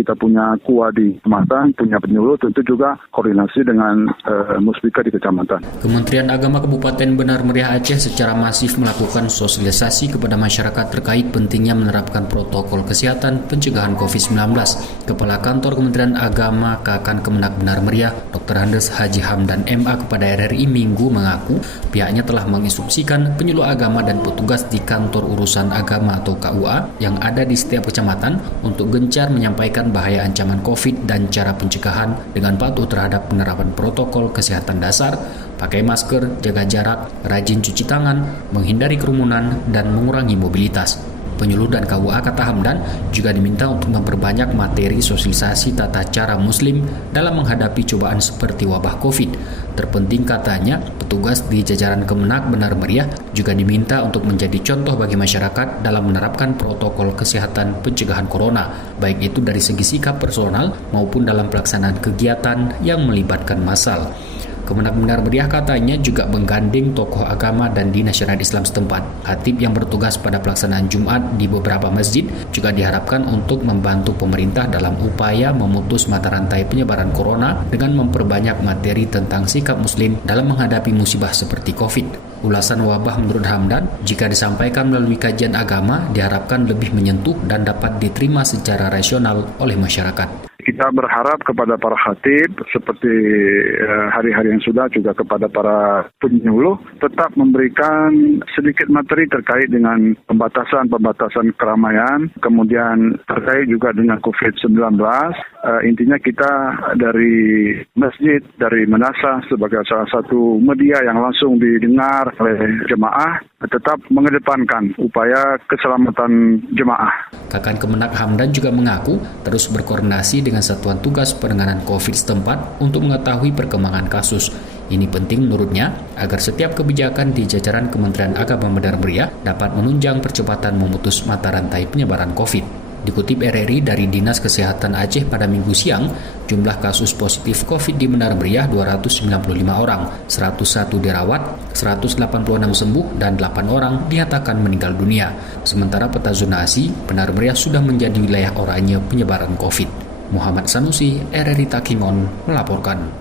kita punya KUA di kecamatan, punya penyuluh, tentu juga koordinasi dengan Musbika di kecamatan. Kementerian Agama Kabupaten Benar Meriah Aceh secara masif melakukan sosialisasi kepada masyarakat terkait pentingnya menerapkan protokol kesehatan pencegahan COVID-19. Kepala Kantor Kementerian Agama KAKAN Kemenak Benar Meriah, Dr. Andes Haji Hamdan MA kepada RRI Minggu mengaku pihaknya telah menginstruksikan penyuluh agama dan petugas di Kantor Urusan Agama atau KUA yang ada di setiap kecamatan untuk gencar menyampaikan bahaya ancaman COVID dan cara pencegahan dengan patuh terhadap penerapan protokol kesehatan dasar, pakai masker, jaga jarak, rajin cuci tangan, menghindari kerumunan, dan mengurangi mobilitas. Penyuluh dan KUA kata Hamdan juga diminta untuk memperbanyak materi sosialisasi tata cara Muslim dalam menghadapi cobaan seperti wabah COVID. Terpenting katanya, petugas di jajaran Kemenak Benar Meriah juga diminta untuk menjadi contoh bagi masyarakat dalam menerapkan protokol kesehatan pencegahan corona, baik itu dari segi sikap personal maupun dalam pelaksanaan kegiatan yang melibatkan massal. Kemenak Benar Meriah katanya juga menggandeng tokoh agama dan dinas syariat Islam setempat. Khatib yang bertugas pada pelaksanaan Jumat di beberapa masjid juga diharapkan untuk membantu pemerintah dalam upaya memutus mata rantai penyebaran corona dengan memperbanyak materi tentang sikap Muslim dalam menghadapi musibah seperti COVID. Ulasan wabah menurut Hamdan, jika disampaikan melalui kajian agama, diharapkan lebih menyentuh dan dapat diterima secara rasional oleh masyarakat. Kita berharap kepada para khatib seperti hari-hari yang sudah juga kepada para penyuluh tetap memberikan sedikit materi terkait dengan pembatasan keramaian, kemudian terkait juga dengan COVID-19. Intinya kita dari masjid, dari Manasah sebagai salah satu media yang langsung didengar oleh jemaah tetap mengedepankan upaya keselamatan jemaah. KAKAN Kemenak Hamdan juga mengaku terus berkoordinasi dengan Satuan Tugas Penanganan COVID setempat untuk mengetahui perkembangan kasus. Ini penting menurutnya agar setiap kebijakan di jajaran Kementerian Agama Benar Meriah dapat menunjang percepatan memutus mata rantai penyebaran COVID. Dikutip RRI dari Dinas Kesehatan Aceh pada Minggu siang, jumlah kasus positif COVID di Benar Meriah 295 orang, 101 dirawat, 186 sembuh, dan 8 orang dinyatakan meninggal dunia. Sementara peta zonasi, Benar Meriah sudah menjadi wilayah oranye penyebaran COVID. Muhammad Sanusi, RRI Takingon, melaporkan.